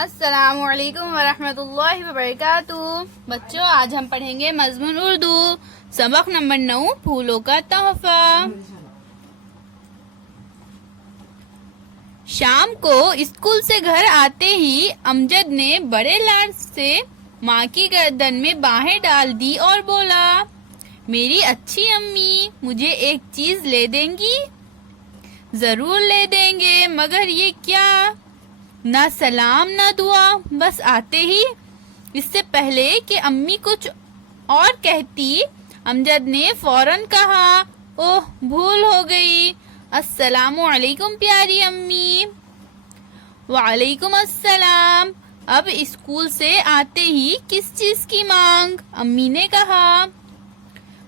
السلام علیکم ورحمۃ اللہ وبرکاتہ۔ بچوں، آج ہم پڑھیں گے مضمون اردو سبق نمبر 9 پھولوں کا تحفہ۔ شام کو اسکول سے گھر آتے ہی امجد نے بڑے لاڈ سے ماں کی گردن میں باہیں ڈال دی اور بولا، میری اچھی امی، مجھے ایک چیز لے دیں گی؟ ضرور لے دیں گے، مگر یہ کیا؟ نہ سلام نہ دعا، بس آتے ہی۔ اس سے پہلے کہ امی کچھ اور کہتی، امجد نے فوراً کہا، اوہ بھول ہو گئی، السلام علیکم پیاری امی۔ وعلیکم السلام۔ اب اسکول سے آتے ہی کس چیز کی مانگ؟ امی نے کہا،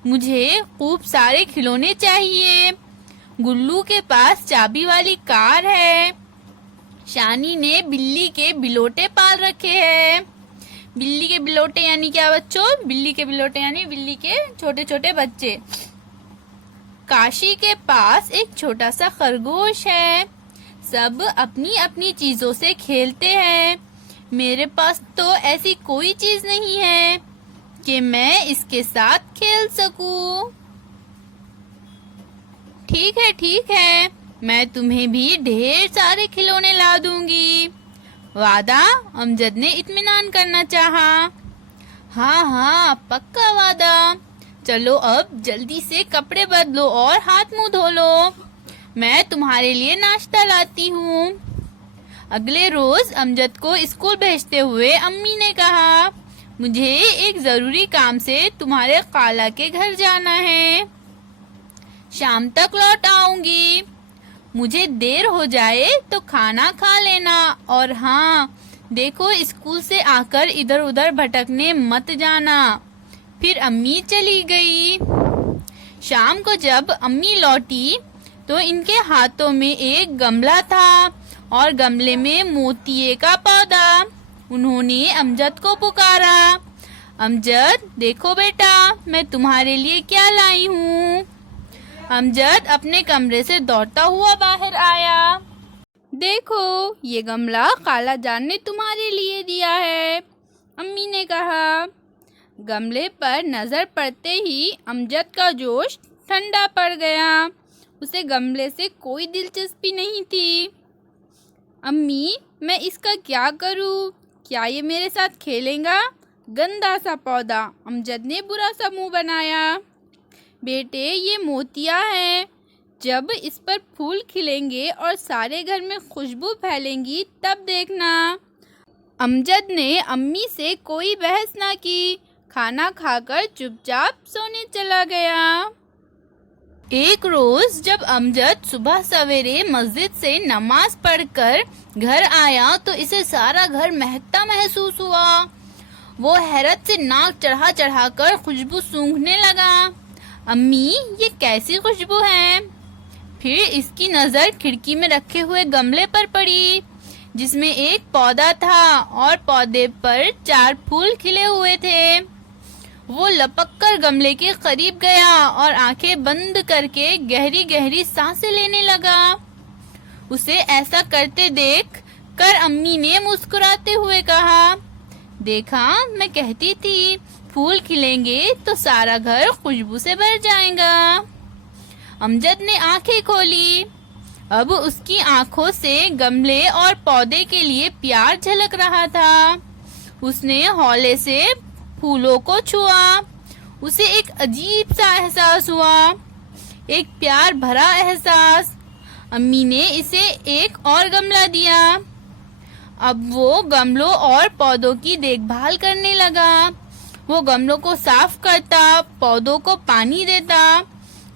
مجھے خوب سارے کھلونے چاہیے۔ گلو کے پاس چابی والی کار ہے، شانی نے بلی کے بلوٹے پال رکھے ہیں۔ بلی کے بلوٹے یعنی کیا بچوں؟ بلی کے بلوٹے یعنی بلی کے چھوٹے چھوٹے بچے۔ کاشی کے پاس ایک چھوٹا سا خرگوش ہے۔ سب اپنی اپنی چیزوں سے کھیلتے ہیں، میرے پاس تو ایسی کوئی چیز نہیں ہے کہ میں اس کے ساتھ کھیل سکوں۔ ٹھیک ہے، میں تمہیں بھی ڈھیر سارے کھلونے لا دوں گی۔ وعدہ؟ امجد نے اطمینان کرنا چاہا۔ ہاں، پکا وعدہ۔ چلو اب جلدی سے کپڑے بدلو اور ہاتھ منہ دھو لو، میں تمہارے لیے ناشتہ لاتی ہوں۔ اگلے روز امجد کو اسکول بھیجتے ہوئے امی نے کہا، مجھے ایک ضروری کام سے تمہارے خالہ کے گھر جانا ہے، شام تک لوٹ آؤں گی۔ مجھے دیر ہو جائے تو کھانا کھا لینا، اور ہاں دیکھو اسکول سے آ کر ادھر ادھر بھٹکنے مت جانا۔ پھر امی چلی گئی۔ شام کو جب امی لوٹی تو ان کے ہاتھوں میں ایک گملہ تھا اور گملے میں موتیے کا پودا۔ انہوں نے امجد کو پکارا، امجد دیکھو بیٹا، میں تمہارے لیے کیا لائی ہوں۔ امجد اپنے کمرے سے دوڑتا ہوا باہر آیا۔ دیکھو، یہ گملہ خالہ جان نے تمہارے لیے دیا ہے، امی نے کہا۔ گملے پر نظر پڑتے ہی امجد کا جوش ٹھنڈا پڑ گیا، اسے گملے سے کوئی دلچسپی نہیں تھی۔ امی، میں اس کا کیا کروں؟ کیا یہ میرے ساتھ کھیلیں گا؟ گندا سا پودا، امجد نے برا سا منہ بنایا۔ بیٹے، یہ موتیا ہے، جب اس پر پھول کھلیں گے اور سارے گھر میں خوشبو پھیلیں گی تب دیکھنا۔ امجد نے امی سے کوئی بحث نہ کی، کھانا کھا کر چپ چاپ سونے چلا گیا۔ ایک روز جب امجد صبح سویرے مسجد سے نماز پڑھ کر گھر آیا تو اسے سارا گھر مہکتا محسوس ہوا۔ وہ حیرت سے ناک چڑھا چڑھا کر خوشبو سونگھنے لگا۔ امی، یہ کیسی خوشبو ہے؟ پھر اس کی نظر کھڑکی میں رکھے ہوئے گملے پر پڑی جس میں ایک پودا تھا اور پودے پر 4 پھول کھلے ہوئے تھے۔ وہ لپک کر گملے کے قریب گیا اور آنکھیں بند کر کے گہری گہری سانسیں لینے لگا۔ اسے ایسا کرتے دیکھ کر امی نے مسکراتے ہوئے کہا، دیکھا، میں کہتی تھی پھول کھلیں گے تو سارا گھر خوشبو سے بھر جائے گا۔ امجد نے آنکھیں کھولی۔ اب اس کی آنکھوں سے گملے اور پودے کے لیے پیار جھلک رہا تھا۔ اس نے ہولے سے پھولوں کو چھوا۔ اسے ایک عجیب سا احساس ہوا، ایک پیار بھرا احساس۔ امی نے اسے ایک اور گملہ دیا۔ اب وہ گملوں اور پودوں کی دیکھ بھال کرنے لگا۔ وہ گملوں کو صاف کرتا، پودوں کو پانی دیتا۔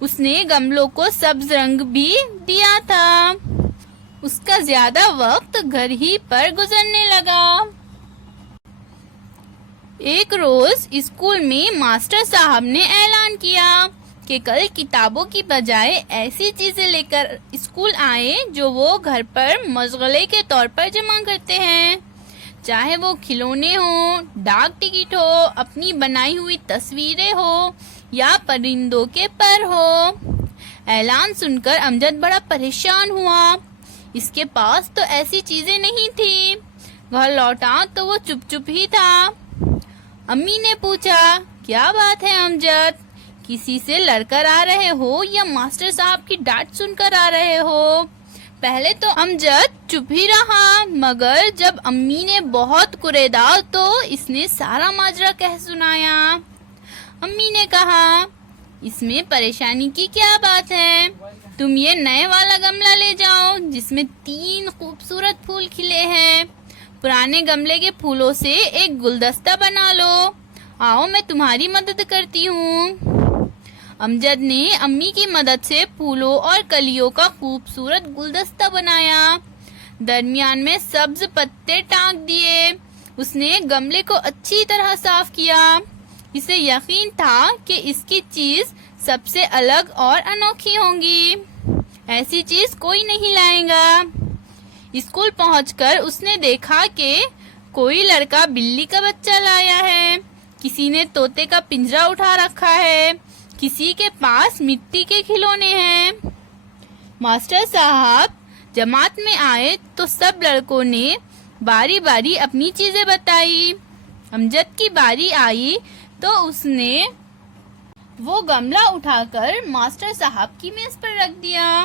اس نے گملوں کو سبز رنگ بھی دیا تھا۔ اس کا زیادہ وقت گھر ہی پر گزرنے لگا۔ ایک روز اسکول میں ماسٹر صاحب نے اعلان کیا کہ کل کتابوں کی بجائے ایسی چیزیں لے کر اسکول آئیں جو وہ گھر پر مشغلے کے طور پر جمع کرتے ہیں، چاہے وہ کھلونے ہوں، ڈاک ٹکٹ ہو، اپنی بنائی ہوئی تصویریں ہو یا پرندوں کے پر ہو۔ اعلان سن کر امجد بڑا پریشان ہوا، اس کے پاس تو ایسی چیزیں نہیں تھی۔ گھر لوٹا تو وہ چپ چپ ہی تھا۔ امی نے پوچھا، کیا بات ہے امجد، کسی سے لڑ کر آ رہے ہو یا ماسٹر صاحب کی ڈانٹ سن کر آ رہے ہو؟ پہلے تو امجد چپ ہی رہا، مگر جب امی نے بہت کریدا تو اس نے سارا ماجرا کہہ سنایا۔ امی نے کہا، اس میں پریشانی کی کیا بات ہے؟ تم یہ نئے والا گملہ لے جاؤ جس میں 3 خوبصورت پھول کھلے ہیں، پرانے گملے کے پھولوں سے ایک گلدستہ بنا لو، آؤ میں تمہاری مدد کرتی ہوں۔ امجد نے امی کی مدد سے پھولوں اور کلیوں کا خوبصورت گلدستہ بنایا، درمیان میں سبز پتے ٹانک دیے۔ اس نے گملے کو اچھی طرح صاف کیا، اسے یقین تھا کہ اس کی چیز سب سے الگ اور انوکھی ہوں گی، ایسی چیز کوئی نہیں لائے گا۔ اسکول پہنچ کر اس نے دیکھا کہ کوئی لڑکا بلی کا بچہ لایا ہے، کسی نے طوطے کا پنجرا اٹھا رکھا ہے، کسی کے پاس مٹی کے کھلونے ہیں۔ ماسٹر صاحب جماعت میں آئے تو سب لڑکوں نے باری باری اپنی چیزیں بتائی۔ امجد کی باری آئی تو اس نے وہ گملہ اٹھا کر ماسٹر صاحب کی میز پر رکھ دیا،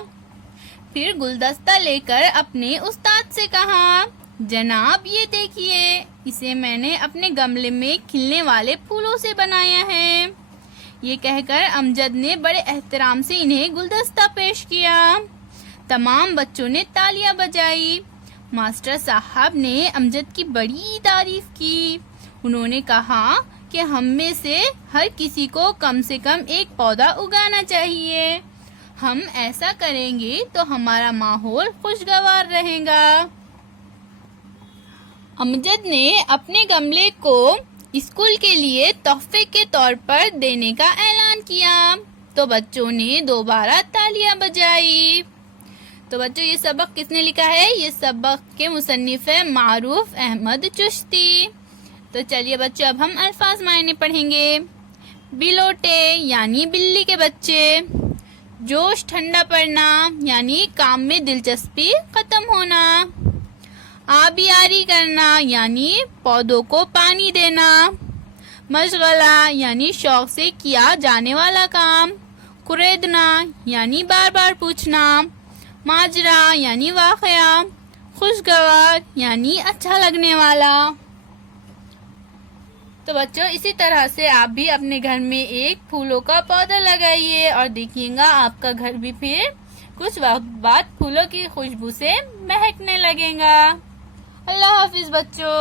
پھر گلدستہ لے کر اپنے استاد سے کہا، جناب یہ دیکھیے، اسے میں نے اپنے گملے میں کھلنے والے پھولوں سے بنایا ہے۔ یہ کہہ کر امجد نے بڑے احترام سے انہیں گلدستہ پیش کیا۔ تمام بچوں نے تالیاں بجائی۔ ماسٹر صاحب نے امجد کی بڑی تعریف کی۔ انہوں نے کہا کہ ہم میں سے ہر کسی کو کم سے کم ایک پودا اگانا چاہیے، ہم ایسا کریں گے تو ہمارا ماحول خوشگوار رہے گا۔ امجد نے اپنے گملے کو اسکول کے لیے تحفے کے طور پر دینے کا اعلان کیا تو بچوں نے دوبارہ تالیاں بجائی۔ تو بچوں یہ سبق کس نے لکھا ہے؟ یہ سبق کے مصنف ہے معروف احمد چشتی۔ تو چلیے بچوں اب ہم الفاظ معنی پڑھیں گے۔ بلوٹے یعنی بلی کے بچے، جوش ٹھنڈا پڑنا یعنی کام میں دلچسپی ختم ہونا، آبیاری کرنا یعنی پودوں کو پانی دینا، مشغلہ یعنی شوق سے کیا جانے والا کام، کریدنا یعنی بار بار پوچھنا، ماجرا یعنی واقعہ، خوشگوار یعنی اچھا لگنے والا۔ تو بچوں اسی طرح سے آپ بھی اپنے گھر میں ایک پھولوں کا پودا لگائیے اور دیکھیے گا آپ کا گھر بھی پھر کچھ وقت بعد پھولوں کی خوشبو سے مہکنے لگے گا۔ اللہ حافظ بچوں۔